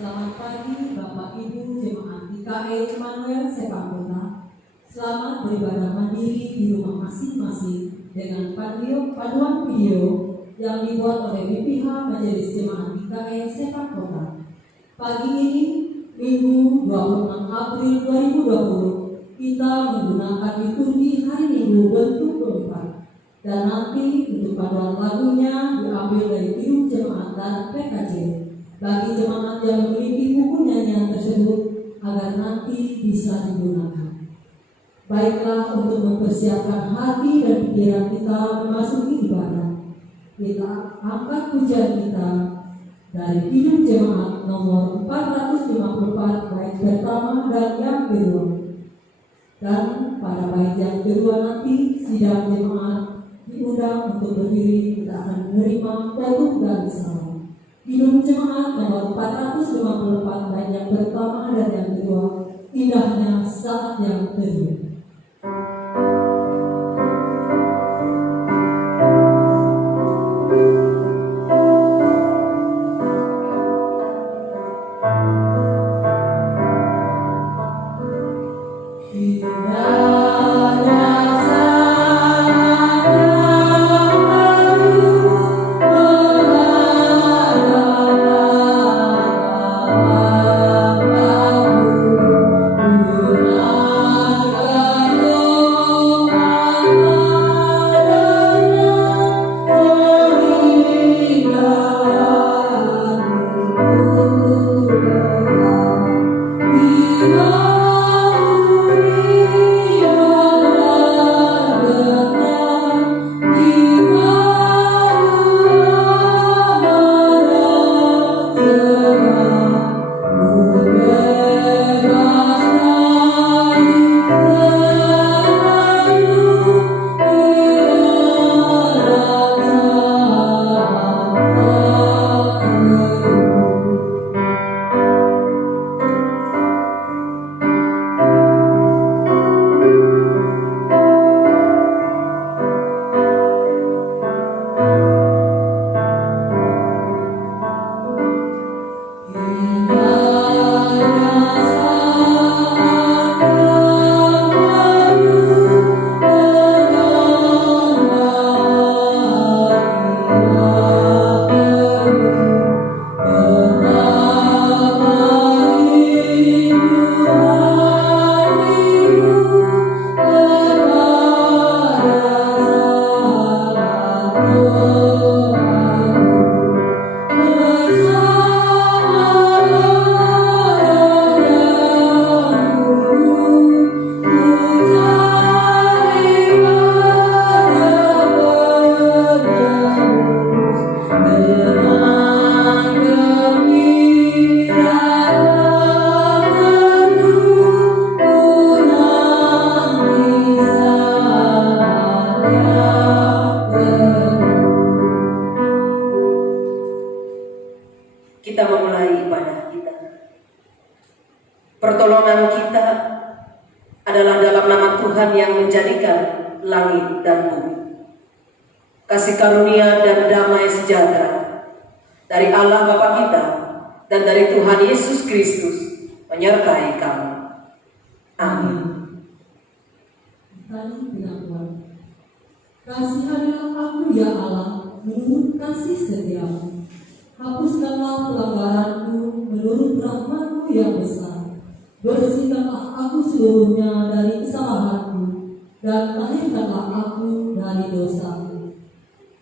Selamat pagi Bapak Ibu Jemaat IKE Immanuel Sepakota. Selamat beribadah mandiri di rumah masing-masing dengan paduan video yang dibuat oleh BPH Majelis Jemaat IKE Sepakota. Pagi ini, Minggu 26 April 2020, kita menggunakan liturgi hari Minggu bentuk keempat. Dan nanti untuk paduan lagunya diambil dari Hidup Jemaat dan PKJ. Bagi jemaat yang memiliki buku nyanyian tersebut agar nanti bisa digunakan. Baiklah, untuk mempersiapkan hati dan pikiran kita memasuki ibadah, kita angkat pujian kita dari Hidup Jemaat nomor 454 bait pertama dan yang kedua. Dan pada bait yang kedua nanti sidang jemaat diundang untuk berdiri, kita akan menerima khotbah dan salam. Hidup Jemaat nomor 454 bait yang pertama dan yang kedua, indahnya saat yang kedua. Kita memulai ibadah kita. Pertolongan kita adalah dalam nama Tuhan yang menjadikan langit dan bumi. Kasih karunia dan damai sejahtera dari Allah Bapa kita dan dari Tuhan Yesus Kristus menyertai kamu. Amin. Kasihanilah aku ya Allah menurut kasih setiamu. Hapuskanlah pelanggaranku menurut rahmat-Mu yang besar. Bersihkanlah aku seluruhnya dari kesalahanku dan lahirkanlah aku dari dosaku.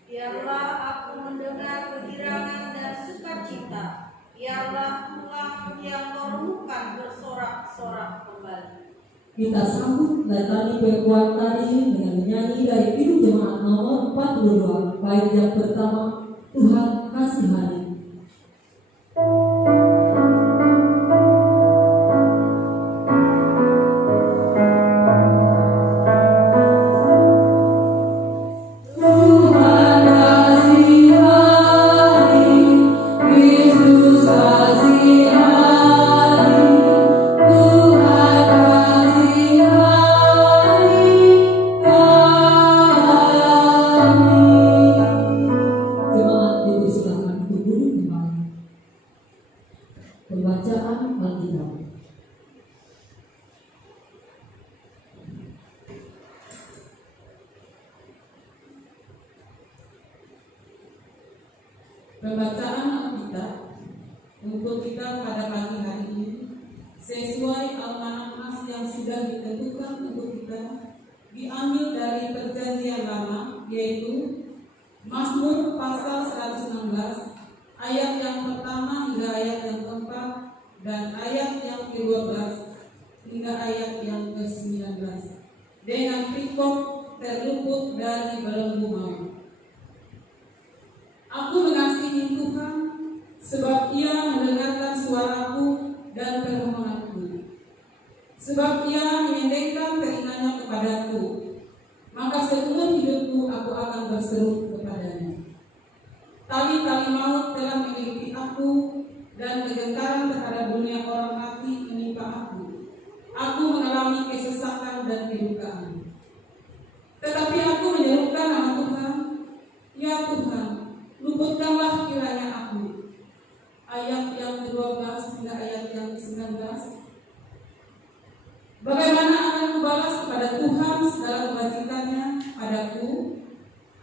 Biarlah aku mendengar kegirangan dan sukacita. Biarlah tulang yang meruhkan bersorak-sorak kembali. Kita sambut dan tadi perempuan tadi dengan menyanyi dari Hidup Jemaat nomor 42 bait yang pertama, Tuhan kasihani. Jemaat dipersilakan duduk Pembacaan Alkitab. Pembacaan Alkitab untuk kita pada pagi hari ini sesuai amanat yang sudah ditentukan untuk kita, diambil dari Perjanjian Lama, yaitu Mazmur pasal 116 ayat yang pertama hingga ayat yang keempat dan ayat yang ke-12 hingga ayat yang ke-19 dengan perikop terluput dari belenggu maut. Aku mengasihi Tuhan sebab Ia mendengarkan suaraku dan permohonanku, sebab Ia menyendengkan telinganya kepadaku, maka seumur hidupku aku akan berseru kepadanya. Tali-tali maut telah mengelilingi aku dan kegentaran terhadap dunia orang mati menimpa aku. Aku mengalami kesesakan dan kedukaan. Tetapi aku menyerukan nama Tuhan, ya Tuhan, luputkanlah kiranya aku. Ayat yang ke-12 hingga ayat yang ke-19. Bagaimana akan kubalas kepada Tuhan segala kebajikannya padaku?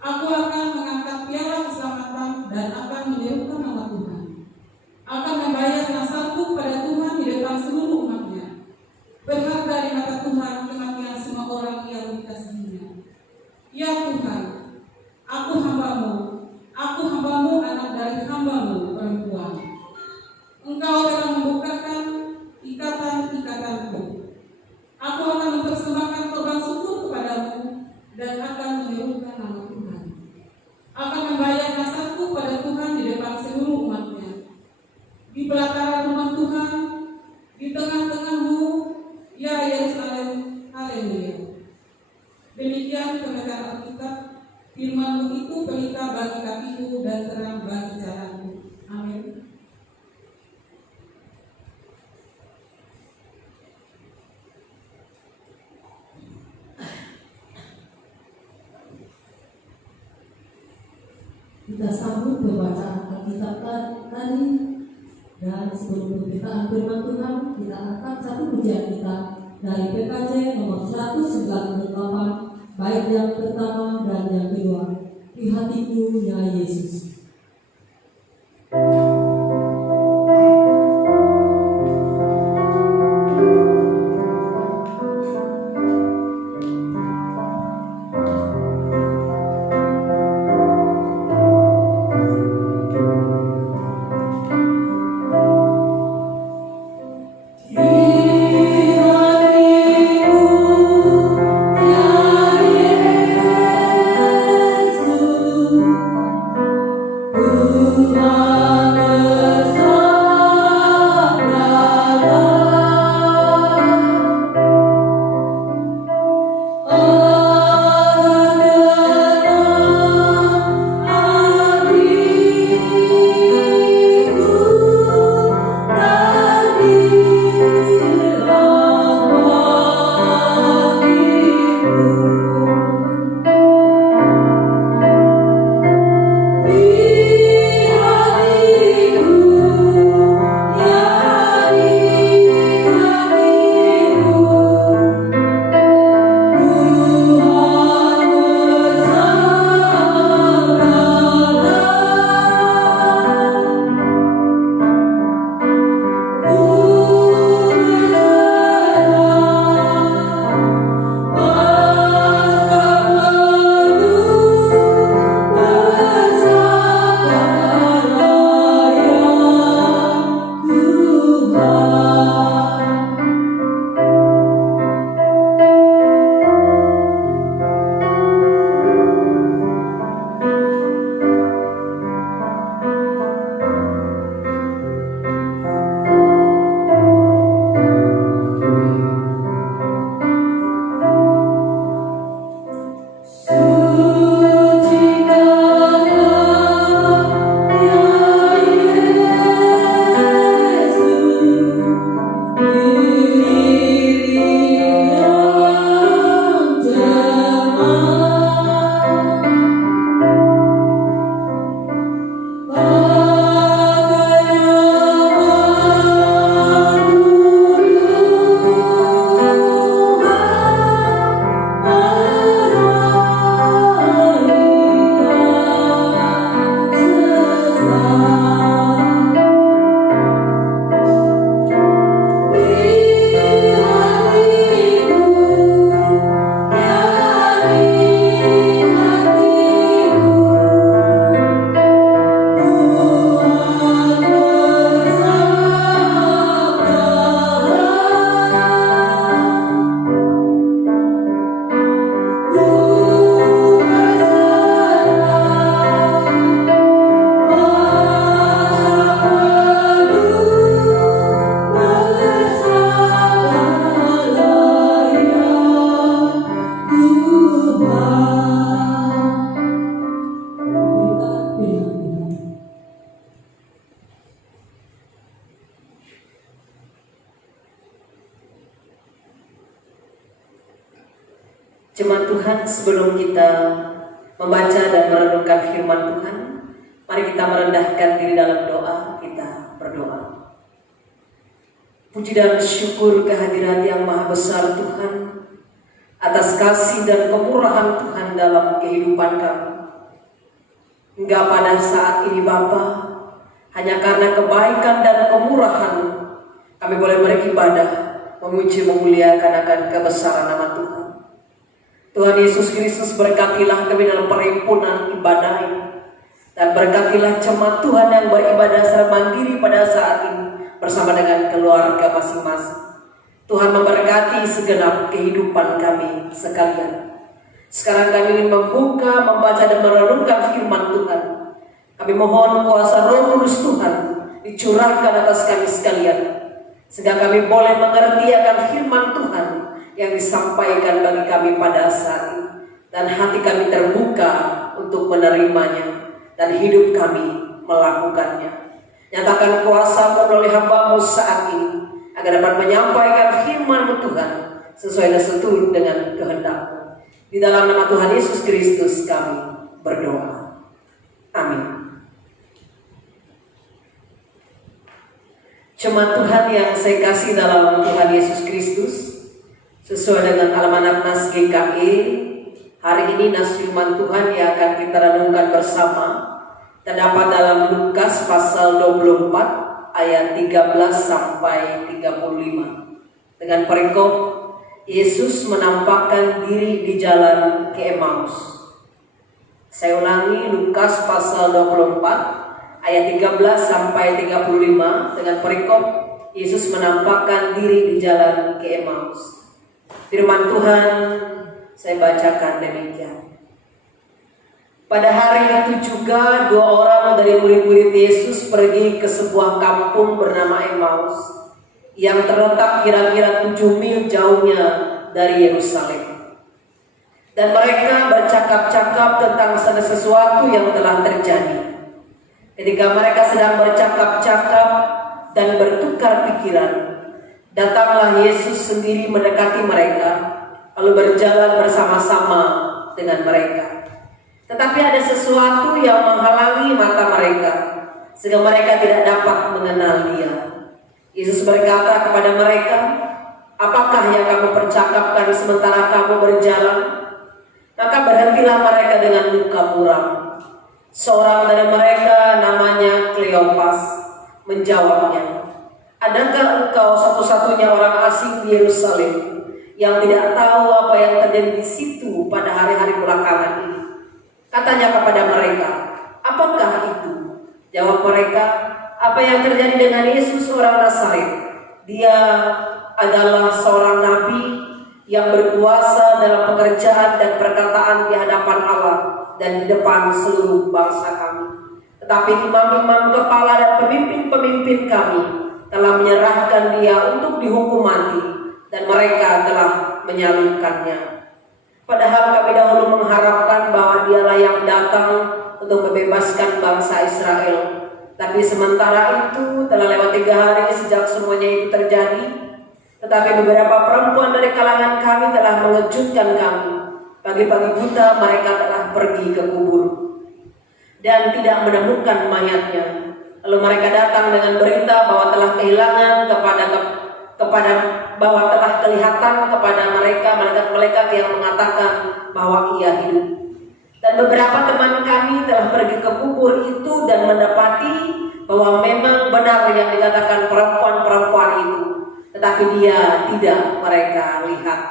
Aku akan mengangkat piala keselamatan dan akan menyerukan nama Tuhan. Akan membayar nasabku pada Tuhan di depan seluruh umatnya. Berharga di mata Tuhan kematian semua orang yang dikasihinya. Ya Tuhan, aku hambamu, anak dari hambamu perempuan. Engkau telah membukakan ikatan-ikatanku. Aku akan mempersembahkan korban syukur kepadamu dan akan menyerukan nama Tuhan. Akan membayar nasabku pada Tuhan di depan seluruh umatnya. Di pelataran rumah Tuhan, di tengah-tengahmu, ya Yerusalem, haleluya. Demikian pembacaan Alkitab. Firman-Mu itu pelita bagi kakiku dan terang bagi jalanku. Amin. Kita sambut pembacaan Alkitab tadi, dan sebelum pemberitaan firman Tuhan, kita angkat satu pujian kita dari PKJ nomor 198, baik yang pertama dan yang kedua. Di hatiku ya Yesus. Yesus Jemaat Tuhan, sebelum kita membaca dan merenungkan firman Tuhan, mari kita merendahkan diri dalam doa. Kita berdoa. Puji dan syukur kehadirat yang maha besar Tuhan atas kasih dan kemurahan Tuhan dalam kehidupan kami. Hingga pada saat ini Bapa, hanya karena kebaikan dan kemurahan kami boleh beribadah, memuji, memuliakan akan kebesaran nama Tuhan. Tuhan Yesus Kristus, berkatilah kami dalam perhimpunan ibadah ini, dan berkatilah jemaat Tuhan yang beribadah secara mandiri pada saat ini bersama dengan keluarga masing-masing. Tuhan memberkati segenap kehidupan kami sekalian. Sekarang kami ingin membuka, membaca dan merenungkan firman Tuhan. Kami mohon kuasa Roh Kudus Tuhan dicurahkan atas kami sekalian, sehingga kami boleh mengerti akan firman Tuhan yang disampaikan bagi kami pada saat ini, dan hati kami terbuka untuk menerimanya dan hidup kami melakukannya. Nyatakan kuasa melalui hamba-Mu saat ini, agar dapat menyampaikan firman Tuhan sesuai dan seturut dengan kehendak-Mu. Di dalam nama Tuhan Yesus Kristus kami berdoa. Amin. Jemaat Tuhan yang saya kasih dalam Tuhan Yesus Kristus, sesuai dengan almanak Nas GKI, hari ini Nas firman Tuhan yang akan kita renungkan bersama terdapat dalam Lukas pasal 24 ayat 13 sampai 35. Dengan perikop Yesus menampakkan diri di jalan ke Emmaus. Saya ulangi, Lukas pasal 24 ayat 13 sampai 35, dengan perikop Yesus menampakkan diri di jalan ke Emmaus. Firman Tuhan saya bacakan demikian. Pada hari itu juga 2 orang dari murid-murid Yesus pergi ke sebuah kampung bernama Emmaus yang terletak kira-kira 7 mil jauhnya dari Yerusalem. Dan mereka bercakap-cakap tentang sesuatu yang telah terjadi. Ketika mereka sedang bercakap-cakap dan bertukar pikiran, datanglah Yesus sendiri mendekati mereka, lalu berjalan bersama-sama dengan mereka. Tetapi ada sesuatu yang menghalangi mata mereka, sehingga mereka tidak dapat mengenal Dia. Yesus berkata kepada mereka, "Apakah yang kamu percakapkan sementara kamu berjalan?" Maka berhentilah mereka dengan muka muram. Seorang dari mereka namanya Kleopas menjawabnya, "Adakah engkau satu-satunya orang asing di Yerusalem yang tidak tahu apa yang terjadi di situ pada hari-hari belakangan ini?" Katanya kepada mereka, "Apakah itu?" Jawab mereka, "Apa yang terjadi dengan Yesus orang Nazaret? Dia adalah seorang nabi yang berkuasa dalam pekerjaan dan perkataan di hadapan Allah dan di depan seluruh bangsa kami. Tetapi imam-imam kepala dan pemimpin-pemimpin kami telah menyerahkan Dia untuk dihukum mati, dan mereka telah menyalibkannya. Padahal kami dahulu mengharapkan bahwa Dialah yang datang untuk membebaskan bangsa Israel. Tapi sementara itu telah lewat 3 hari sejak semuanya itu terjadi. Tetapi beberapa perempuan dari kalangan kami telah mengejutkan kami. Pagi-pagi buta mereka telah pergi ke kubur dan tidak menemukan mayatnya. Lalu mereka datang dengan berita bahwa telah kehilangan bahwa telah kelihatan kepada mereka malaikat-malaikat yang mengatakan bahwa Ia hidup. Dan beberapa teman kami telah pergi ke kubur itu dan mendapati bahwa memang benar yang dikatakan perempuan-perempuan itu, tetapi Dia tidak mereka lihat.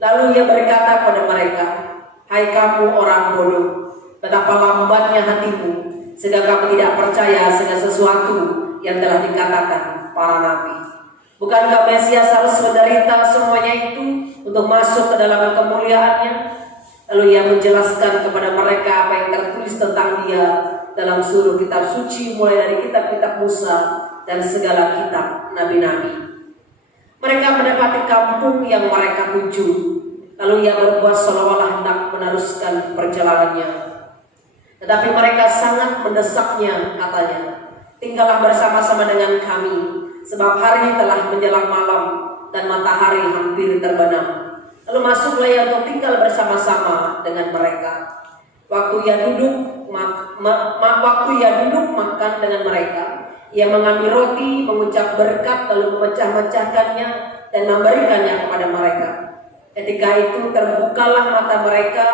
Lalu Ia berkata kepada mereka, "Hai kamu orang bodoh, betapa lambatnya hatimu, sehingga kamu tidak percaya segala sesuatu yang telah dikatakan para nabi. Bukankah Mesias harus menderita semuanya itu untuk masuk ke dalam kemuliaannya?" Lalu Ia menjelaskan kepada mereka apa yang tertulis tentang Dia dalam seluruh kitab suci, mulai dari kitab-kitab Musa dan segala kitab nabi-nabi. Mereka mendapati kampung yang mereka tuju. Lalu Ia berbuat seolah-olah hendak meneruskan perjalanannya. Tetapi mereka sangat mendesaknya, katanya, "Tinggallah bersama-sama dengan kami, sebab hari telah menjelang malam dan matahari hampir terbenam." Lalu masuklah ia untuk tinggal bersama-sama dengan mereka. Waktu ia duduk makan dengan mereka, ia mengambil roti, mengucap berkat, lalu memecah-mecahkannya dan memberikannya kepada mereka. Ketika itu terbukalah mata mereka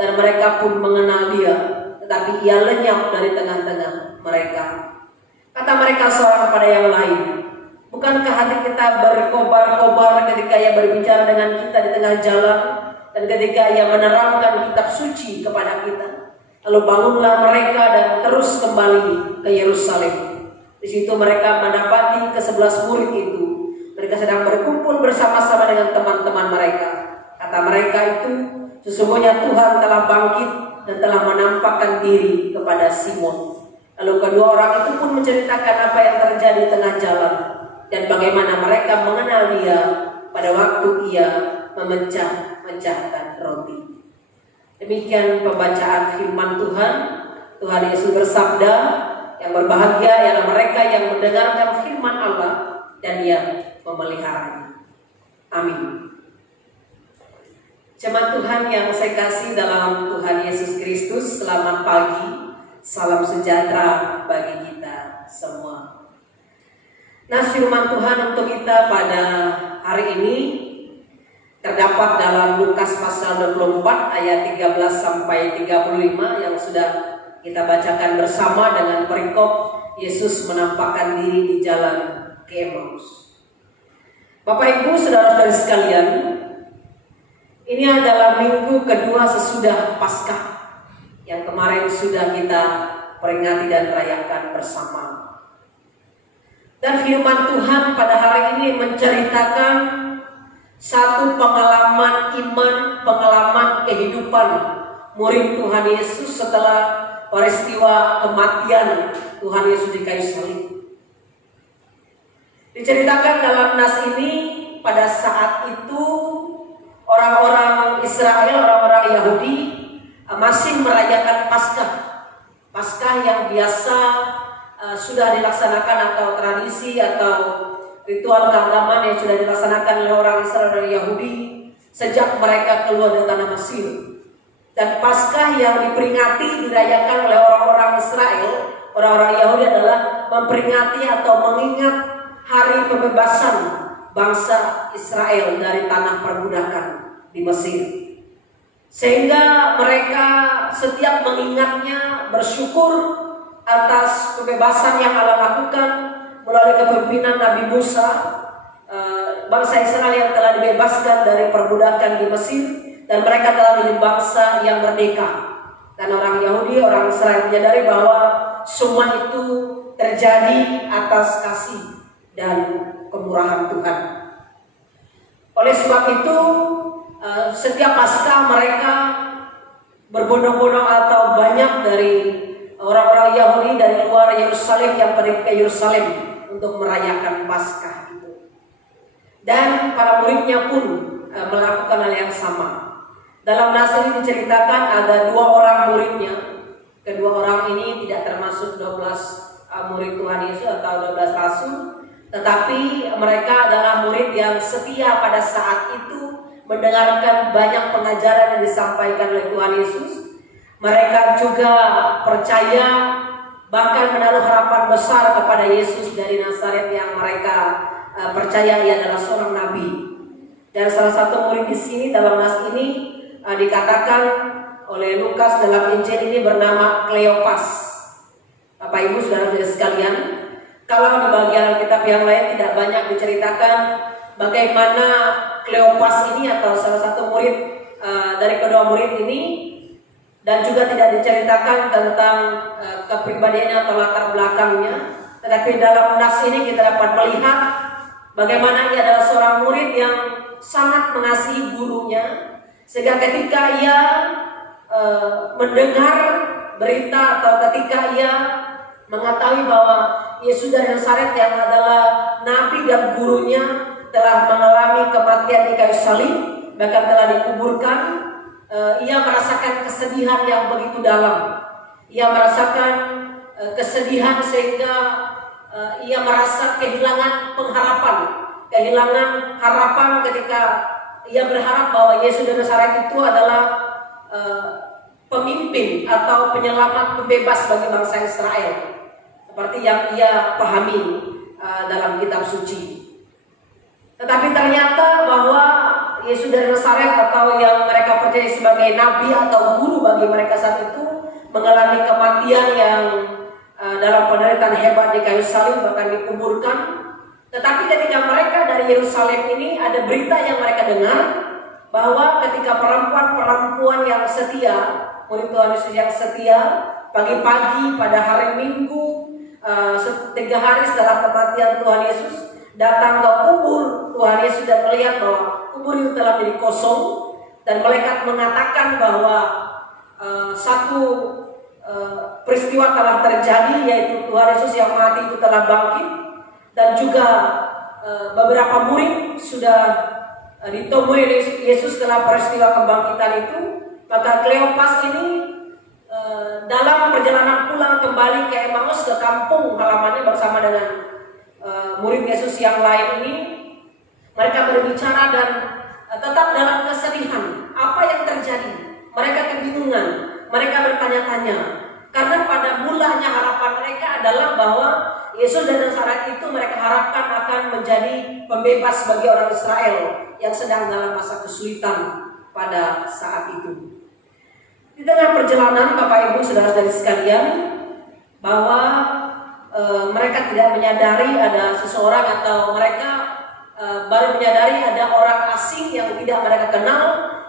dan mereka pun mengenal dia, tetapi ia lenyap dari tengah-tengah mereka. Kata mereka seorang kepada yang lain, bukankah hati kita berkobar-kobar ketika ia berbicara dengan kita di tengah jalan dan ketika ia menerangkan kitab suci kepada kita? Lalu bangunlah mereka dan terus kembali ke Yerusalem. Di situ mereka mendapati ke-11 murid itu. Mereka sedang berkumpul bersama-sama dengan teman-teman mereka. Kata mereka itu, sesungguhnya Tuhan telah bangkit dan telah menampakkan diri kepada Simon. Lalu kedua orang itu pun menceritakan apa yang terjadi di tengah jalan dan bagaimana mereka mengenal dia pada waktu ia memecah-mecahkan roti. Demikian pembacaan firman Tuhan. Tuhan Yesus bersabda, yang berbahagia ialah mereka yang mendengarkan firman Allah dan yang memeliharanya. Amin. Jemaat Tuhan yang saya kasih dalam Tuhan Yesus Kristus, selamat pagi, salam sejahtera bagi kita semua. Nah, firman Tuhan untuk kita pada hari ini terdapat dalam Lukas pasal 24 ayat 13 sampai 35 yang sudah kita bacakan bersama dengan perikop Yesus menampakkan diri di jalan ke Emmaus. Bapak Ibu saudara-saudari sekalian, ini adalah minggu kedua sesudah Paskah yang kemarin sudah kita peringati dan rayakan bersama. Dan firman Tuhan pada hari ini menceritakan satu pengalaman iman, pengalaman kehidupan murid Tuhan Yesus setelah peristiwa kematian Tuhan Yesus di kayu salib. Diceritakan dalam nas ini pada saat itu orang-orang Israel, orang-orang Yahudi masih merayakan Paskah. Paskah yang biasa sudah dilaksanakan atau tradisi atau ritual keagamaan yang sudah dilaksanakan oleh orang Israel dan Yahudi sejak mereka keluar dari tanah Mesir. Dan Paskah yang diperingati dirayakan oleh orang-orang Israel, orang-orang Yahudi adalah memperingati atau mengingat hari pembebasan bangsa Israel dari tanah perbudakan di Mesir. Sehingga mereka setiap mengingatnya bersyukur atas kebebasan yang Allah lakukan melalui kepemimpinan Nabi Musa, bangsa Israel yang telah dibebaskan dari perbudakan di Mesir, dan mereka telah menjadi bangsa yang merdeka. Dan orang Yahudi, orang Israel menyadari bahwa semua itu terjadi atas kasih dan kemurahan Tuhan. Oleh sebab itu, setiap Paskah mereka berbondong-bondong atau banyak dari orang-orang Yahudi dari luar Yerusalem yang pergi ke Yerusalem untuk merayakan Paskah itu. Dan para muridnya pun melakukan hal yang sama. Dalam nas ini diceritakan ada 2 orang muridnya. Kedua orang ini tidak termasuk 12 murid Tuhan Yesus atau 12 rasul, tetapi mereka adalah murid yang setia pada saat itu mendengarkan banyak pengajaran yang disampaikan oleh Tuhan Yesus. Mereka juga percaya, bahkan menaruh harapan besar kepada Yesus dari Nazaret yang mereka percaya ia adalah seorang nabi. Dan salah satu murid di sini dalam nas ini dikatakan oleh Lukas dalam Injil ini bernama Kleopas. Bapak Ibu saudara-saudara sekalian, kalau di bagian kitab yang lain tidak banyak diceritakan bagaimana Kleopas ini atau salah satu murid dari kedua murid ini, dan juga tidak diceritakan tentang kepribadiannya atau latar belakangnya. Tetapi dalam nas ini kita dapat melihat bagaimana ia adalah seorang murid yang sangat mengasihi gurunya, sehingga ketika ia mendengar berita atau ketika ia mengetahui bahwa Yesus dari Nazaret yang adalah nabi dan gurunya telah mengalami kematian di kayu salib, bahkan telah dikuburkan, ia merasakan kesedihan yang begitu dalam. Ia merasakan kesedihan sehingga ia merasa kehilangan pengharapan, kehilangan harapan ketika ia berharap bahwa Yesus dari Nazaret itu adalah pemimpin atau penyelamat, pembebas bagi bangsa Israel, seperti yang ia pahami dalam kitab suci. Tetapi ternyata bahwa Yesus dari Nazaret atau yang mereka percaya sebagai nabi atau guru bagi mereka saat itu mengalami kematian yang dalam penderitaan hebat di kayu salib, bahkan dikuburkan. Tetapi ketika mereka dari Yerusalem ini ada berita yang mereka dengar bahwa ketika perempuan-perempuan yang setia, murid Tuhan Yesus yang setia, pagi-pagi pada hari Minggu 3 hari setelah kematian Tuhan Yesus datang ke kubur Tuhan Yesus dan melihat bahwa kubur itu telah menjadi kosong, dan malaikat mengatakan bahwa satu peristiwa telah terjadi, yaitu Tuhan Yesus yang mati itu telah bangkit, dan juga beberapa murid sudah ditemui Yesus setelah peristiwa kebangkitan itu. Maka Kleopas ini dalam perjalanan pulang kembali ke Emmaus, ke kampung halamannya bersama dengan murid Yesus yang lain ini, mereka berbicara dan tetap dalam kesedihan. Apa yang terjadi? Mereka kebingungan, mereka bertanya-tanya, karena pada mulanya harapan mereka adalah bahwa Yesus dari Nazaret itu mereka harapkan akan menjadi pembebas bagi orang Israel yang sedang dalam masa kesulitan pada saat itu. Di tengah perjalanan, Bapak Ibu saudara-saudari sekalian, bahwa mereka tidak menyadari ada seseorang, atau mereka baru menyadari ada orang asing yang tidak mereka kenal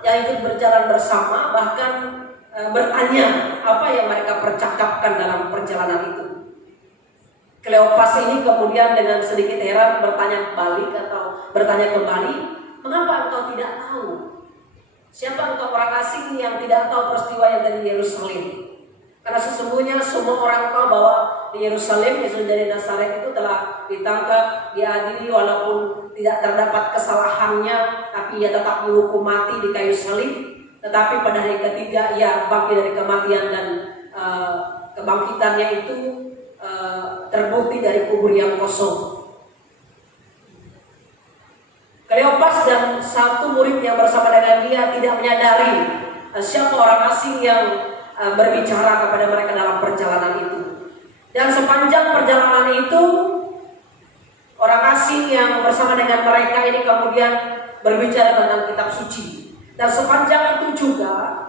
yang ikut berjalan bersama, bahkan bertanya apa yang mereka percakapkan dalam perjalanan itu. Kleopas ini kemudian dengan sedikit heran bertanya kembali, mengapa engkau tidak tahu? Siapa engkau orang asing yang tidak tahu peristiwa yang dari Yerusalem? Karena sesungguhnya semua orang tahu bahwa di Yerusalem Yesus dari Nazaret itu telah ditangkap, diadili, walaupun tidak terdapat kesalahannya, tapi ia tetap dihukum mati di kayu salib. Tetapi pada hari ketiga ia bangkit dari kematian, dan kebangkitannya itu terbukti dari kubur yang kosong. Kleopas dan satu murid yang bersama dengan dia tidak menyadari siapa orang asing yang berbicara kepada mereka dalam perjalanan itu. Dan sepanjang perjalanan itu, orang asing yang bersama dengan mereka ini kemudian berbicara tentang kitab suci. Dan sepanjang itu juga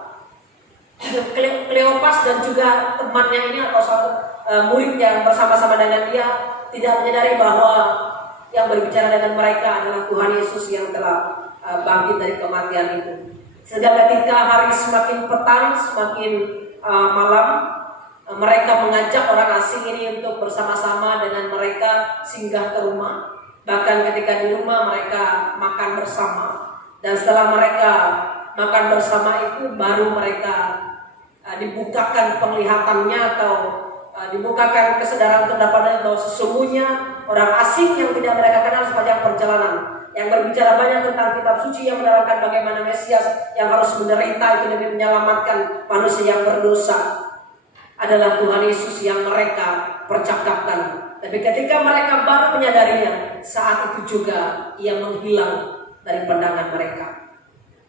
Kleopas dan juga temannya ini atau satu murid yang bersama-sama dengan dia tidak menyadari bahwa yang berbicara dengan mereka adalah Tuhan Yesus yang telah bangkit dari kematian itu. Sehingga ketika hari semakin petang, semakin malam, mereka mengajak orang asing ini untuk bersama-sama dengan mereka singgah ke rumah. Bahkan ketika di rumah mereka makan bersama. Dan setelah mereka makan bersama itu, baru mereka dibukakan penglihatannya atau dibukakan kesadaran terdapat bahwa sesungguhnya orang asing yang tidak mereka kenal sepanjang perjalanan, yang berbicara banyak tentang kitab suci, yang menerangkan bagaimana Mesias yang harus menderita itu demi menyelamatkan manusia yang berdosa, adalah Tuhan Yesus yang mereka percakapkan. Tapi ketika mereka baru menyadarinya, saat itu juga ia menghilang dari pandangan mereka.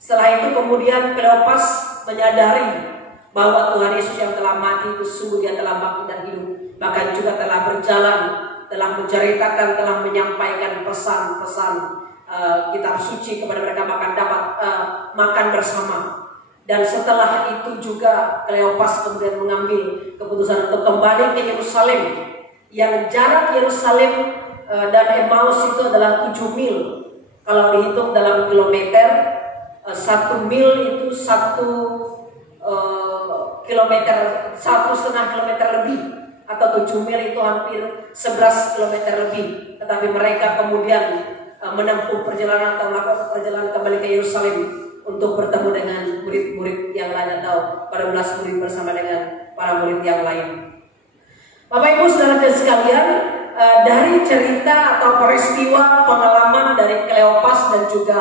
Setelah itu kemudian Kleopas menyadari bahwa Tuhan Yesus yang telah mati itu sungguh dia telah bangkit dan hidup, bahkan juga telah berjalan, telah menceritakan, telah menyampaikan pesan-pesan kitab suci kepada mereka, bahkan dapat makan bersama. Dan setelah itu juga Kleopas kemudian mengambil keputusan untuk kembali ke Yerusalem, yang jarak Yerusalem dan Emmaus itu adalah 7 mil. Kalau dihitung dalam kilometer, 1 mil itu 1,5 kilometer lebih, atau 7 mil itu hampir 11 kilometer lebih. Tetapi mereka kemudian menempuh perjalanan atau melakukan perjalanan kembali ke Yerusalem untuk bertemu dengan murid-murid yang lain atau 14 murid bersama dengan para murid yang lain. Bapak Ibu saudara sekalian, dari cerita atau peristiwa pengalaman dari Kleopas dan juga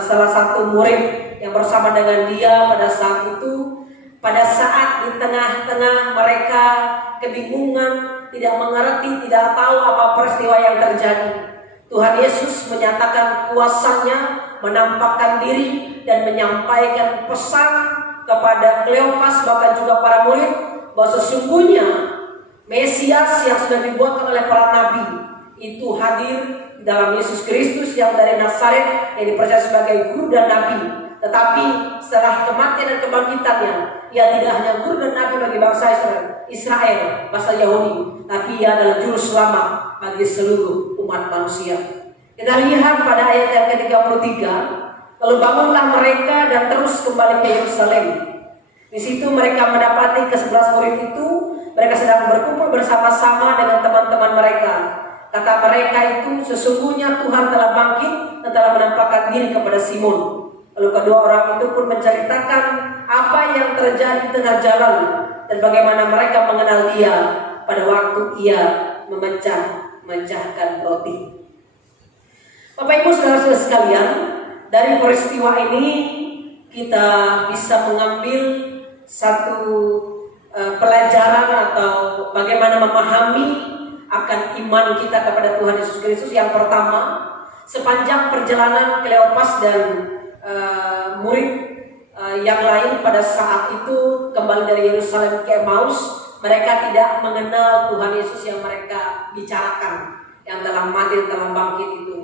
salah satu murid yang bersama dengan dia pada saat itu, pada saat di tengah-tengah mereka kebingungan, tidak mengerti, tidak tahu apa peristiwa yang terjadi, Tuhan Yesus menyatakan kuasanya, menampakkan diri dan menyampaikan pesan kepada Kleopas bahkan juga para murid bahwa sesungguhnya Mesias yang sudah dibuatkan oleh para nabi itu hadir dalam Yesus Kristus yang dari Nazaret yang dipercaya sebagai guru dan nabi. Tetapi setelah kematian dan kebangkitannya, ia tidak hanya guru dan nabi bagi bangsa Israel, bangsa Yahudi, tapi ia adalah juru selamat bagi seluruh umat manusia. Kita lihat pada ayat yang ke-33, lalu bangunlah mereka dan terus kembali ke Yerusalem. Di situ mereka mendapati ke-11 murid itu, mereka sedang berkumpul bersama-sama dengan teman-teman mereka. Kata mereka itu, sesungguhnya Tuhan telah bangkit dan telah menampakkan diri kepada Simon. Lalu kedua orang itu pun menceritakan apa yang terjadi di tengah jalan dan bagaimana mereka mengenal dia pada waktu ia memecahkan roti. Bapak Ibu saudara-saudara sekalian, dari peristiwa ini kita bisa mengambil satu pelajaran atau bagaimana memahami akan iman kita kepada Tuhan Yesus Kristus. Yang pertama, sepanjang perjalanan Kleopas dan murid yang lain pada saat itu kembali dari Yerusalem ke Emmaus, mereka tidak mengenal Tuhan Yesus yang mereka bicarakan, yang telah mati dan telah bangkit itu.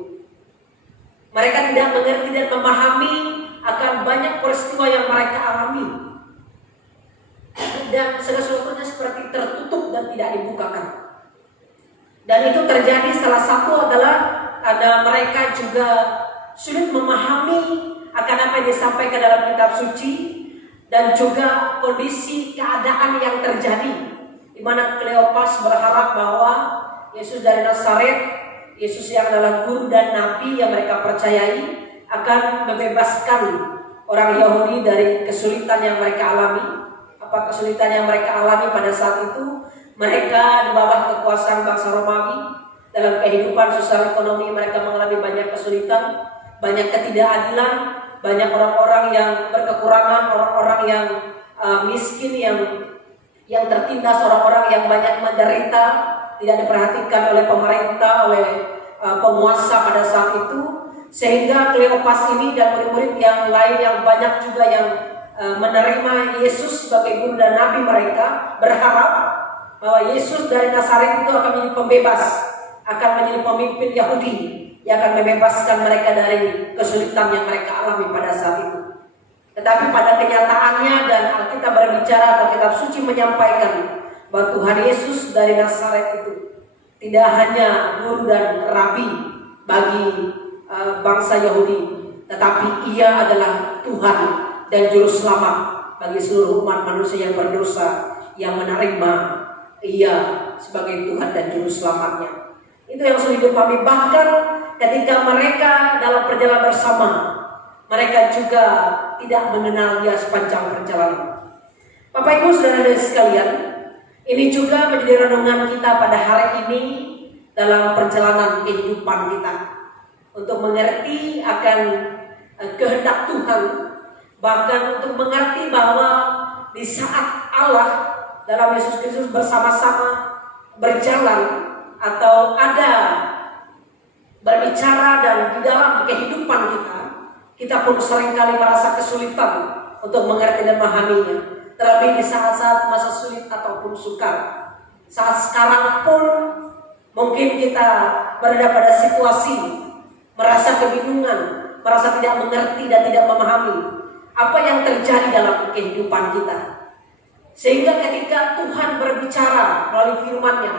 Mereka tidak mengerti dan memahami akan banyak peristiwa yang mereka alami, dan segala sesuatunya seperti tertutup dan tidak dibukakan. Dan itu terjadi, salah satu adalah ada mereka juga sulit memahami akan apa yang disampaikan dalam kitab suci, dan juga kondisi keadaan yang terjadi, di mana Kleopas berharap bahwa Yesus dari Nazaret, Yesus yang adalah guru dan nabi yang mereka percayai, akan membebaskan orang Yahudi dari kesulitan yang mereka alami. Apa kesulitan yang mereka alami pada saat itu? Mereka di bawah kekuasaan bangsa Romawi. Dalam kehidupan sosial ekonomi mereka mengalami banyak kesulitan, banyak ketidakadilan, banyak orang-orang yang berkekurangan, orang-orang yang miskin, yang tertindas, orang-orang yang banyak menderita, tidak diperhatikan oleh pemerintah, oleh penguasa pada saat itu. Sehingga Kleopas ini dan murid-murid yang lain yang banyak juga yang menerima Yesus sebagai guru dan nabi mereka, berharap bahwa Yesus dari Nazaret itu akan menjadi pembebas, akan menjadi pemimpin Yahudi yang akan membebaskan mereka dari kesulitan yang mereka alami pada saat itu. Tetapi pada kenyataannya, dan Alkitab berbicara atau kitab suci menyampaikan bahwa Tuhan Yesus dari Nazaret itu tidak hanya guru dan rabi bagi bangsa Yahudi, tetapi ia adalah Tuhan dan juru selamat bagi seluruh umat manusia yang berdosa, yang menerima ia sebagai Tuhan dan juru selamatnya. Itu yang sulit dipahami. Bahkan ketika mereka dalam perjalanan bersama, mereka juga tidak mengenal dia sepanjang perjalanan. Bapak Ibu saudara-saudari sekalian, ini juga menjadi renungan kita pada hari ini dalam perjalanan kehidupan kita, untuk mengerti akan kehendak Tuhan, bahkan untuk mengerti bahwa di saat Allah dalam Yesus Kristus bersama-sama berjalan atau ada berbicara dan di dalam kehidupan kita pun seringkali merasa kesulitan untuk mengerti dan memahaminya. Terlebih di saat-saat masa sulit ataupun sukar. Saat sekarang pun mungkin kita berada pada situasi merasa kebingungan, merasa tidak mengerti dan tidak memahami apa yang terjadi dalam kehidupan kita. Sehingga ketika Tuhan berbicara melalui firman-Nya,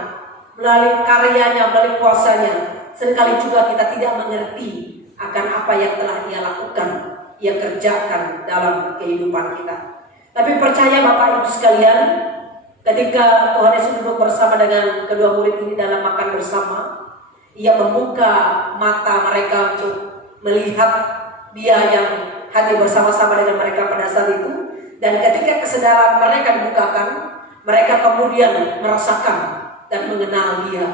melalui karyanya, melalui kuasanya, seringkali juga kita tidak mengerti akan apa yang telah Ia lakukan, Ia kerjakan dalam kehidupan kita. Tapi percaya Bapak Ibu sekalian, ketika Tuhan Yesus duduk bersama dengan kedua murid ini dalam makan bersama, Ia membuka mata mereka untuk melihat Dia yang hadir bersama-sama dengan mereka pada saat itu. Dan ketika kesadaran mereka dibukakan, mereka kemudian merasakan dan mengenal Dia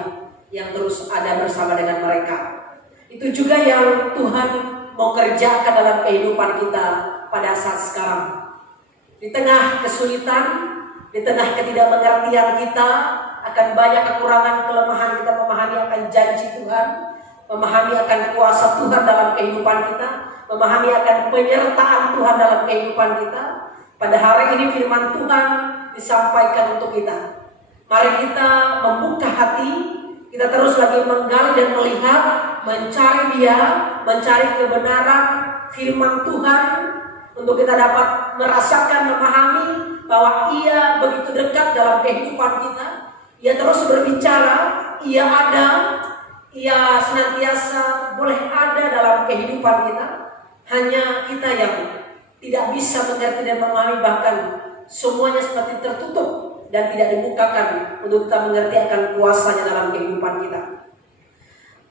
yang terus ada bersama dengan mereka. Itu juga yang Tuhan mau kerjakan dalam kehidupan kita pada saat sekarang. Di tengah kesulitan, di tengah ketidakmengertian kita akan banyak kekurangan, kelemahan kita memahami akan janji Tuhan, memahami akan kuasa Tuhan dalam kehidupan kita, memahami akan penyertaan Tuhan dalam kehidupan kita. Pada hari ini firman Tuhan disampaikan untuk kita. Mari kita membuka hati, kita terus lagi menggali dan melihat, mencari Dia, mencari kebenaran firman Tuhan, untuk kita dapat merasakan, memahami bahwa Ia begitu dekat dalam kehidupan kita. Ia terus berbicara, Ia ada, Ia senantiasa boleh ada dalam kehidupan kita. Hanya kita yang tidak bisa mengerti dan memahami, bahkan semuanya seperti tertutup dan tidak dibukakan untuk kita mengerti akan kuasanya dalam kehidupan kita.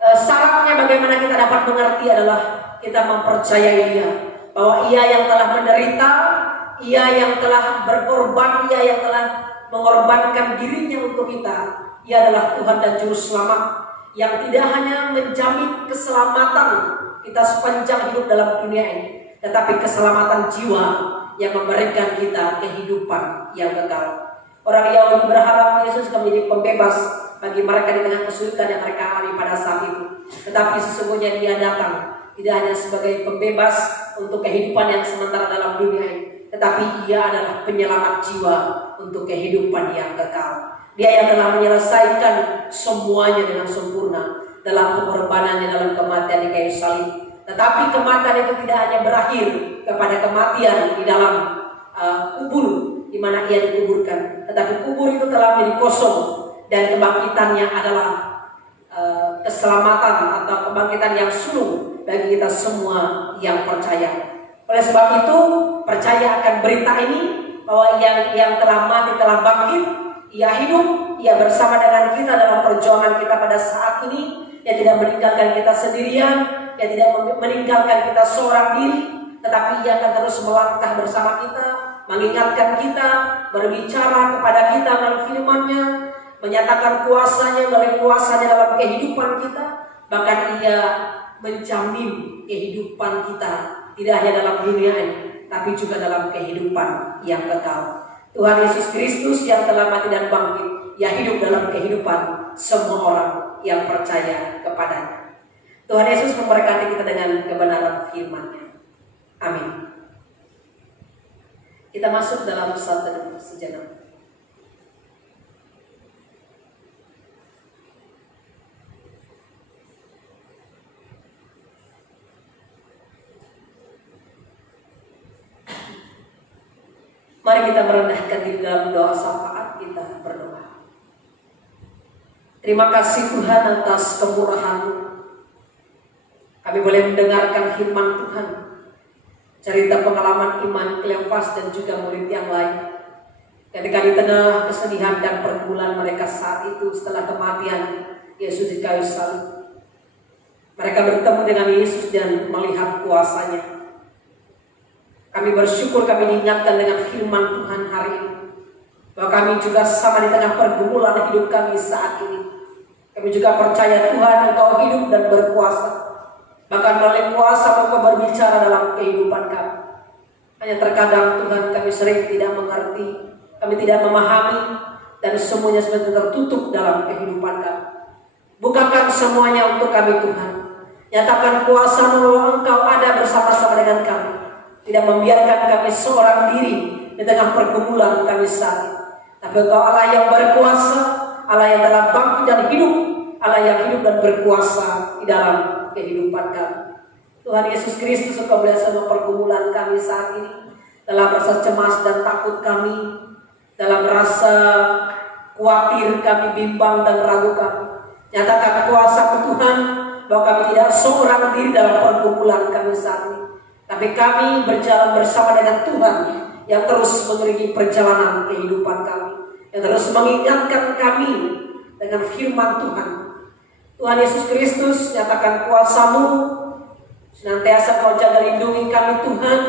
Syaratnya bagaimana kita dapat mengerti adalah kita mempercayai Dia, bahwa Ia yang telah menderita, Ia yang telah berkorban, Ia yang telah mengorbankan dirinya untuk kita. Ia adalah Tuhan dan Juru Selamat yang tidak hanya menjamin keselamatan kita sepanjang hidup dalam dunia ini, tetapi keselamatan jiwa yang memberikan kita kehidupan yang kekal. Orang Yahudi berharap Yesus akan menjadi pembebas bagi mereka di tengah kesulitan yang mereka alami pada saat itu. Tetapi sesungguhnya Dia datang tidak hanya sebagai pembebas untuk kehidupan yang sementara dalam dunia ini, tetapi Ia adalah penyelamat jiwa untuk kehidupan yang kekal. Dia yang telah menyelesaikan semuanya dengan sempurna dalam pengorbanannya dalam kematian di kayu salib. Tetapi kematian itu tidak hanya berakhir kepada kematian di dalam kubur di mana Ia dikuburkan, tetapi kubur itu telah menjadi kosong dan kebangkitannya adalah keselamatan atau kebangkitan yang sulung bagi kita semua yang percaya. Oleh sebab itu, percaya akan berita ini bahwa yang telah mati telah bangkit, Ia hidup, Ia bersama dengan kita dalam perjuangan kita pada saat ini. Ia tidak meninggalkan kita sendirian, Ia tidak meninggalkan kita seorang diri, tetapi Ia akan terus melangkah bersama kita, mengingatkan kita, berbicara kepada kita melalui firman-Nya, menyatakan kuasanya melalui kuasanya dalam kehidupan kita. Bahkan Ia menjamin kehidupan kita tidak hanya dalam dunia ini, tapi juga dalam kehidupan yang kekal. Tuhan Yesus Kristus yang telah mati dan bangkit, Ia hidup dalam kehidupan semua orang yang percaya kepadanya. Tuhan Yesus memberkati kita dengan kebenaran firman-Nya. Amin. Kita masuk dalam satu sejenak. Mari kita merendahkan diri dalam doa syafaat, kita berdoa. Terima kasih Tuhan atas kemurahan-Mu. Kami boleh mendengarkan firman Tuhan, cerita pengalaman iman Kleopas dan juga murid yang lain. Ketika di tengah kesedihan dan pergumulan mereka saat itu setelah kematian Yesus di kayu salib, mereka bertemu dengan Yesus dan melihat kuasanya. Kami bersyukur kami diingatkan dengan firman Tuhan hari ini, bahwa kami juga sama di tengah pergumulan hidup kami saat ini. Kami juga percaya Tuhan Engkau hidup dan berkuasa. Bahkan melalui kuasa Engkau berbicara dalam kehidupan kami. Hanya terkadang Tuhan kami sering tidak mengerti, kami tidak memahami, dan semuanya sebenarnya tertutup dalam kehidupan kami. Bukakan semuanya untuk kami Tuhan. Nyatakan kuasa-Mu bahwa Engkau ada bersama-sama dengan kami. Tidak membiarkan kami seorang diri di tengah pergumulan kami saat ini. Tapi Engkau Allah yang berkuasa, Allah yang telah bangkit dan hidup, Allah yang hidup dan berkuasa di dalam kehidupan kami. Tuhan Yesus Kristus, Engkau melihat semua pergumulan kami saat ini, dalam rasa cemas dan takut kami, dalam rasa khawatir kami, bimbang dan ragu kami. Nyatakan kuasa Tuhan bahwa kami tidak seorang diri dalam pergumulan kami saat ini, tapi kami berjalan bersama dengan Tuhan yang terus mengiringi perjalanan kehidupan kami, yang terus mengingatkan kami dengan firman Tuhan. Tuhan Yesus Kristus, nyatakan kuasa-Mu, senantiasa Kau jaga lindungi kami Tuhan.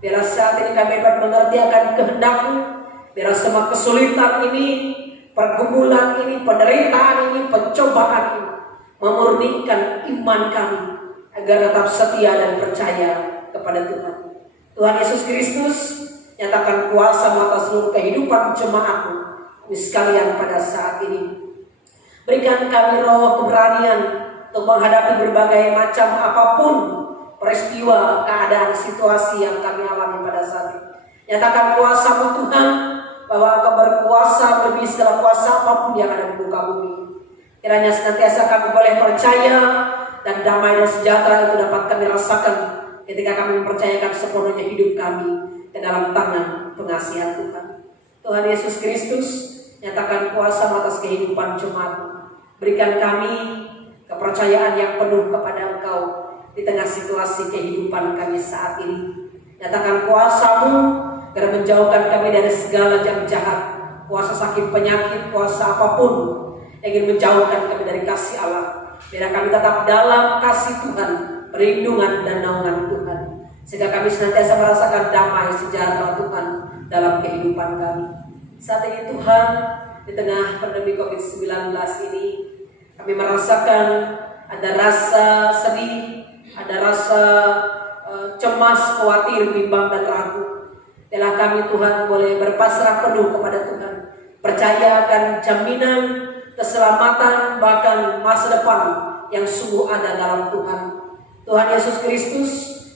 Biar saat ini kami dapat mengerti akan kehendak-Mu. Biar semua kesulitan ini, pergumulan ini, penderitaan ini, pencobaan ini memurnikan iman kami agar tetap setia dan percaya kepada Tuhan. Tuhan Yesus Kristus, nyatakan kuasa atas seluruh kehidupan jemaat-Mu sekalian pada saat ini. Berikan kami roh keberanian untuk menghadapi berbagai macam apapun peristiwa, keadaan, situasi yang kami alami pada saat ini. Nyatakan kuasa-Mu Tuhan, bahwa Engkau berkuasa lebih segala kuasa apapun yang ada di muka bumi. Kiranya senantiasa kami boleh percaya dan damai dan sejahtera itu dapat kami rasakan ketika kami mempercayakan sepenuhnya hidup kami ke dalam tangan pengasihan Tuhan. Tuhan Yesus Kristus, nyatakan kuasa atas kehidupan jemaat. Berikan kami kepercayaan yang penuh kepada Engkau di tengah situasi kehidupan kami saat ini. Nyatakan kuasa-Mu agar menjauhkan kami dari segala jam jahat, kuasa sakit penyakit, kuasa apapun yang ingin menjauhkan kami dari kasih Allah. Biar kami tetap dalam kasih Tuhan, perlindungan dan naungan Tuhan, sehingga kami senantiasa merasakan damai sejahtera Tuhan dalam kehidupan kami. Saat ini Tuhan, di tengah pandemi COVID-19 ini, kami merasakan ada rasa sedih, ada rasa cemas, khawatir, bimbang dan ragu. Biarlah kami Tuhan boleh berpasrah penuh kepada Tuhan, percaya akan jaminan keselamatan bahkan masa depan yang sungguh ada dalam Tuhan. Tuhan Yesus Kristus,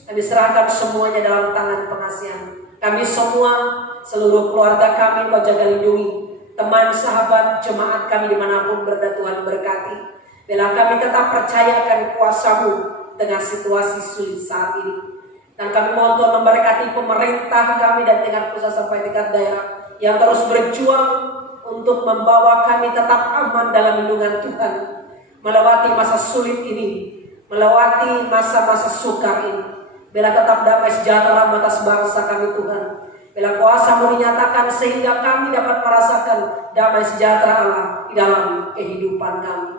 kami serahkan semuanya dalam tangan pengasihan. Kami semua, seluruh keluarga kami Kau jaga lindungi, teman, sahabat, jemaat kami dimanapun berada Tuhan berkati. Biarlah kami tetap percaya akan kuasa-Mu dengan situasi sulit saat ini. Dan kami mohon Tuhan memberkati pemerintah kami dan tingkat pusat sampai tingkat daerah yang terus berjuang untuk membawa kami tetap aman dalam lindungan Tuhan, melewati masa sulit ini, melewati masa-masa sukar ini. Bila tetap damai sejahtera atas bangsa kami Tuhan. Bila kuasa-Mu dinyatakan sehingga kami dapat merasakan damai sejahtera Allah di dalam kehidupan kami.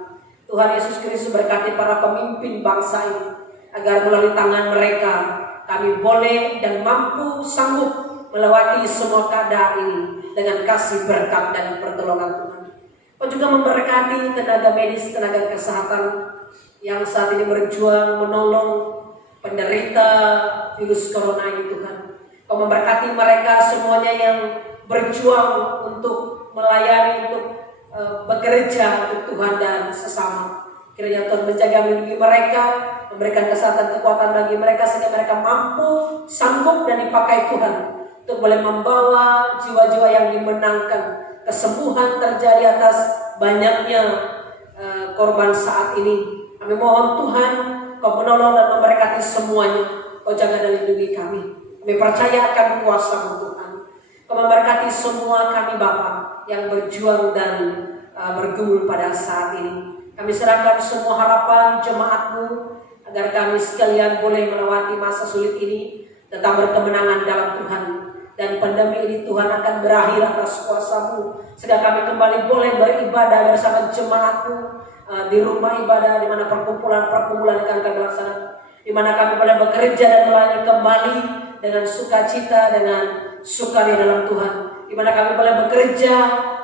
Tuhan Yesus Kristus berkati para pemimpin bangsa ini, agar melalui tangan mereka kami boleh dan mampu sanggup melewati semua keadaan ini dengan kasih berkat dan pertolongan Tuhan. Kau juga memberkati tenaga medis, tenaga kesehatan yang saat ini berjuang menolong penderita virus corona ini Tuhan. Kau memberkati mereka semuanya yang berjuang untuk melayani, untuk bekerja untuk Tuhan dan sesama. Kiranya Tuhan menjaga melindungi mereka, memberikan kesehatan, kekuatan bagi mereka sehingga mereka mampu, sanggup dan dipakai Tuhan untuk boleh membawa jiwa-jiwa yang dimenangkan. Kesembuhan terjadi atas banyaknya korban saat ini. Kami mohon Tuhan, Kau menolong dan memberkati semuanya. Kau jaga dan lindungi kami. Kami percaya akan kuasa-Mu Tuhan. Kau memberkati semua kami Bapa yang berjuang dan bergumul pada saat ini. Kami serahkan semua harapan jemaat-Mu agar kami sekalian boleh melewati masa sulit ini tetap berkemenangan dalam Tuhan. Dan pandemi ini Tuhan akan berakhir atas kuasa-Mu, sehingga kami kembali boleh beribadah bersama jemaat-Mu di rumah ibadah, di mana perkumpulan-perkumpulan akan kami laksanakan, di mana kami boleh bekerja dan melayani kembali dengan sukacita, dengan sukaria dalam Tuhan, di mana kami boleh bekerja,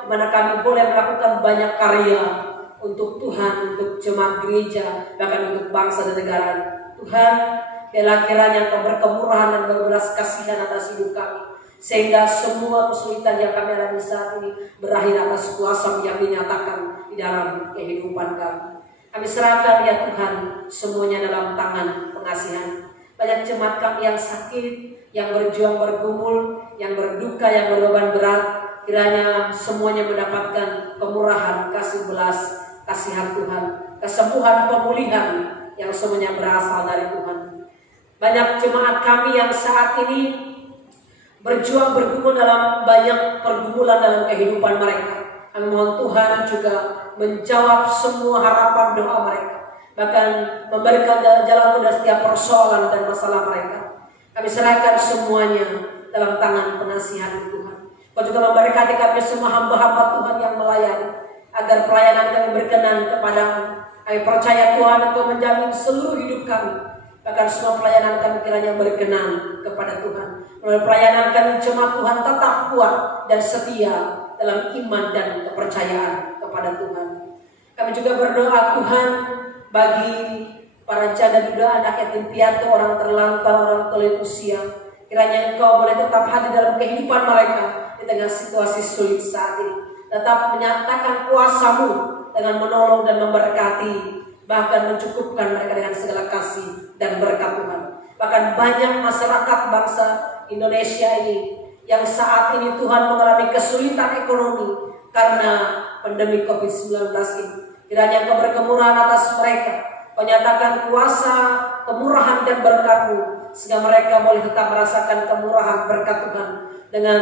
di mana kami boleh melakukan banyak karya untuk Tuhan, untuk jemaat gereja, bahkan untuk bangsa dan negara. Tuhan, biarlah kiranya Kau berkemurahan dan berbelas kasihan atas hidup kami, sehingga semua kesulitan yang kami alami saat ini berakhir atas kuasa yang dinyatakan di dalam kehidupan kami. Kami serahkan ya Tuhan semuanya dalam tangan pengasihan. Banyak jemaat kami yang sakit, yang berjuang bergumul, yang berduka, yang berbeban berat, kiranya semuanya mendapatkan kemurahan, kasih belas kasihan Tuhan, kesembuhan, pemulihan yang semuanya berasal dari Tuhan. Banyak jemaat kami yang saat ini berjuang bergumul dalam banyak pergumulan dalam kehidupan mereka. Kami mohon Tuhan juga menjawab semua harapan doa mereka, bahkan memberikan jalan keluar setiap persoalan dan masalah mereka. Kami serahkan semuanya dalam tangan pengasihan Tuhan. Kau juga memberkati kami semua hamba-hamba Tuhan yang melayani, agar pelayanan kami berkenan kepada-Mu. Kami percaya Tuhan Engkau menjamin seluruh hidup kami, bahkan semua pelayanan kami kiranya berkenan kepada Tuhan. Melalui pelayanan kami jemaat Tuhan tetap kuat dan setia dalam iman dan kepercayaan kepada Tuhan. Kami juga berdoa Tuhan bagi para janda duda, anak yatim piatu, orang terlantar, orang tuli usia. Kiranya Engkau boleh tetap hadir dalam kehidupan mereka di tengah situasi sulit saat ini. Tetap menyatakan kuasa-Mu dengan menolong dan memberkati bahkan mencukupkan mereka dengan segala kasih dan berkat Tuhan. Bahkan banyak masyarakat bangsa Indonesia ini yang saat ini Tuhan mengalami kesulitan ekonomi karena pandemi COVID-19 ini. Kiranya Engkau berkemurahan atas mereka, menyatakan kuasa, kemurahan dan berkat-Mu, sehingga mereka boleh tetap merasakan kemurahan berkat Tuhan dengan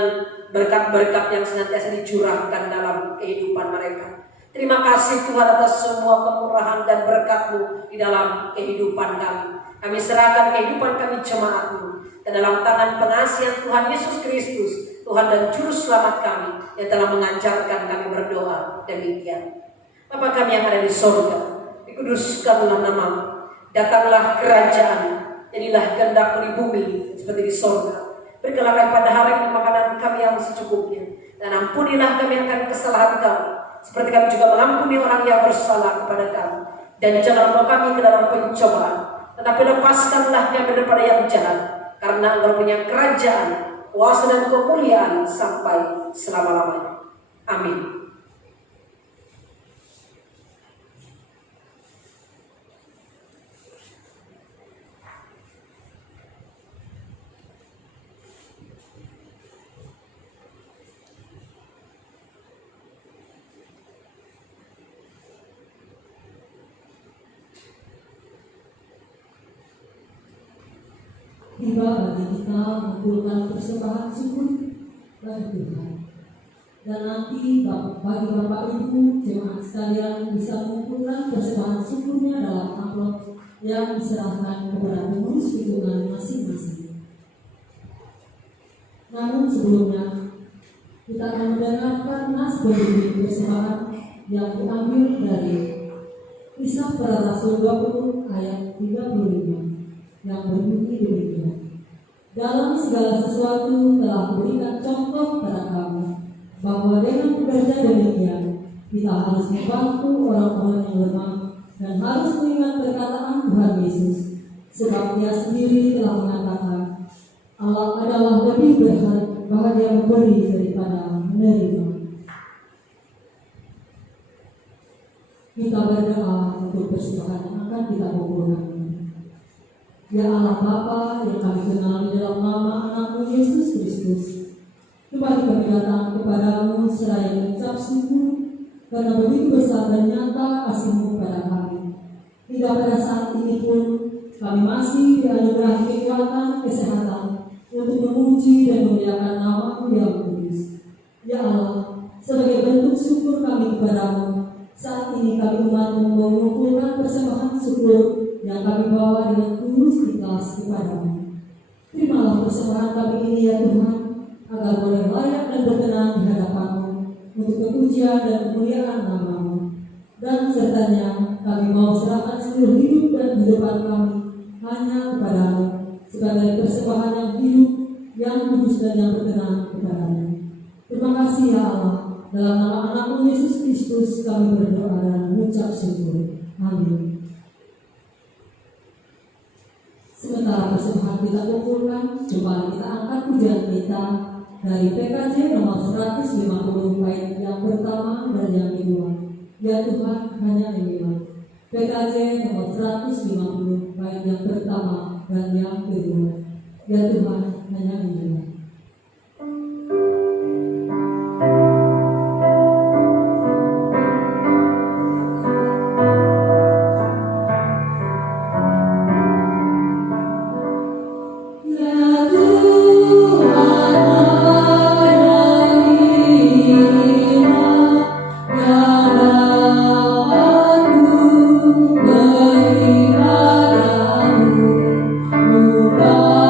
berkat-berkat yang senantiasa dicurahkan dalam kehidupan mereka. Terima kasih Tuhan atas semua kemurahan dan berkat-Mu di dalam kehidupan kami. Kami serahkan kehidupan kami jemaat-Mu dan dalam tangan pengasihan Tuhan Yesus Kristus, Tuhan dan Juru Selamat kami yang telah mengajarkan kami berdoa demikian. Bapa kami yang ada di sorga, dikuduskanlah nama-Mu, datanglah kerajaan, jadilah kehendak-Mu di bumi seperti di sorga. Berikanlah kami pada hari ini makanan kami yang secukupnya, dan ampunilah kami akan kesalahan kami, seperti kami juga mengampuni orang yang bersalah kepada kami. Dan jangan membawa kami ke dalam pencobaan, tetapi lepaskanlah kami daripada yang jahat, karena Engkau punya kerajaan, kuasa dan kemuliaan sampai selama-lamanya. Amin. Tiba bagi kita mengumpulkan persembahan syukur bagi Tuhan. Dan nanti bagi Bapak Ibu jemaat sekalian bisa mengumpulkan persembahan syukurnya dalam amplop yang diserahkan kepada pengurus lingkungan masing-masing. Namun sebelumnya kita akan mendengarkan nas pemberi persembahan yang diambil dari Kisah Para Rasul 20 ayat 35 yang berbunyi demikian. Dalam segala sesuatu telah memberikan contoh pada kami bahwa dengan bekerja demikian kita harus membantu orang-orang yang lemah dan harus mengingat perkataan Tuhan Yesus, sebab Dia sendiri telah mengatakan Allah adalah lebih bahagia memberi daripada menerima. Kita berdoa untuk persembahan yang akan kita kumpulkan. Ya Allah Bapa yang kami kenal di dalam nama Anakmu Yesus Kristus, kembali kami datang kepadamu seraya mengucap syukur karena begitu besar dan nyata kasih-Mu pada kami. Hingga pada saat ini pun kami masih dianugerahi kekuatan kesehatan untuk memuji dan memuliakan nama-Mu yang kudus. Ya Allah, sebagai bentuk syukur kami kepadamu, saat ini kami umat-Mu mengumpulkan persembahan syukur yang kami bawa dengan tulus ikhlas kepadamu. Terimalah persembahan kami ini ya Tuhan, agar boleh layak dan berkenan di hadapan-Mu untuk kepujian dan kemuliaan nama-Mu. Dan sertanya kami mau serahkan seluruh hidup dan kehidupan kami hanya kepadamu sebagai persembahan yang hidup, yang kudus dan yang berkenan kepadamu. Terima kasih ya Allah. Dalam nama Anakmu Yesus Kristus kami berdoa dan mengucap syukur. Amin. Sementara persembahan kita kumpulkan, kembali kita angkat pujian kita dari PKJ nomor 150 bait yang pertama dan yang kedua. Ya Tuhan, hanya Engkau. PKJ nomor 150 bait yang pertama dan yang kedua. Ya Tuhan, hanya Engkau. Bukan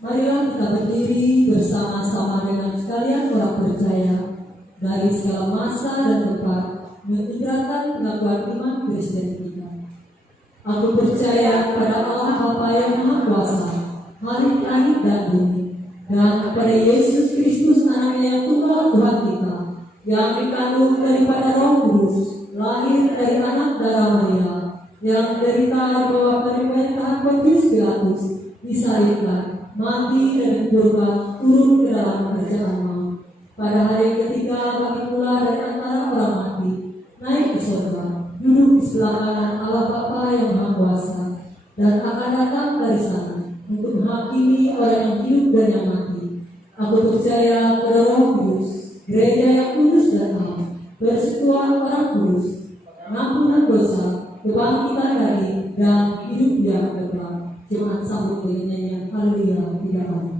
Marilah kita berdiri bersama-sama dengan sekalian orang percaya dari segala masa dan tempat mengikrarkan pengakuan iman Kristen kita. Aku percaya pada Allah Bapa yang Maha Kuasa, Khalik langit dan bumi, dan kepada Yesus Kristus Anaknya yang tunggal Tuhan kita, yang dikandung daripada Roh Kudus, lahir dari anak darah Maria, yang menderita di bawah pemerintahan Pontius Pilatus, disalibkan, mati dan dikuburkan, turun ke dalam kerajaan maut. Pada hari ketiga bangkit pula dari antara orang mati, naik ke surga, duduk di sebelah kanan Allah Bapa yang Maha Kuasa, dan akan datang dari sana untuk menghakimi orang yang hidup dan yang mati. Aku percaya pada Roh Kudus, gereja yang kudus dan am, persekutuan orang kudus, pengampunan dosa, kebangkitan daging, dan hidup yang kekal. Jemaat sambut dengan nyanyian Haleluya 3 kali.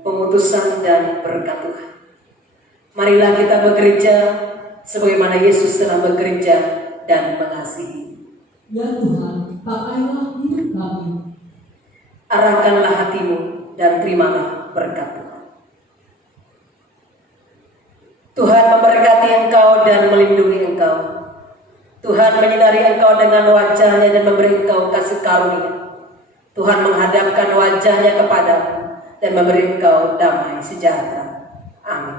Pemutusan dan berkat Tuhan. Marilah kita bekerja sebagaimana Yesus telah bekerja dan mengasihi. Ya Tuhan, pakailah hidup kami. Arahkanlah hatimu dan terimalah berkat Tuhan. Tuhan memberkati engkau dan melindungi engkau. Tuhan menyinari engkau dengan wajah-Nya dan memberi engkau kasih karunia. Tuhan menghadapkan wajah-Nya kepadamu dan memberi engkau damai sejahtera. Amin.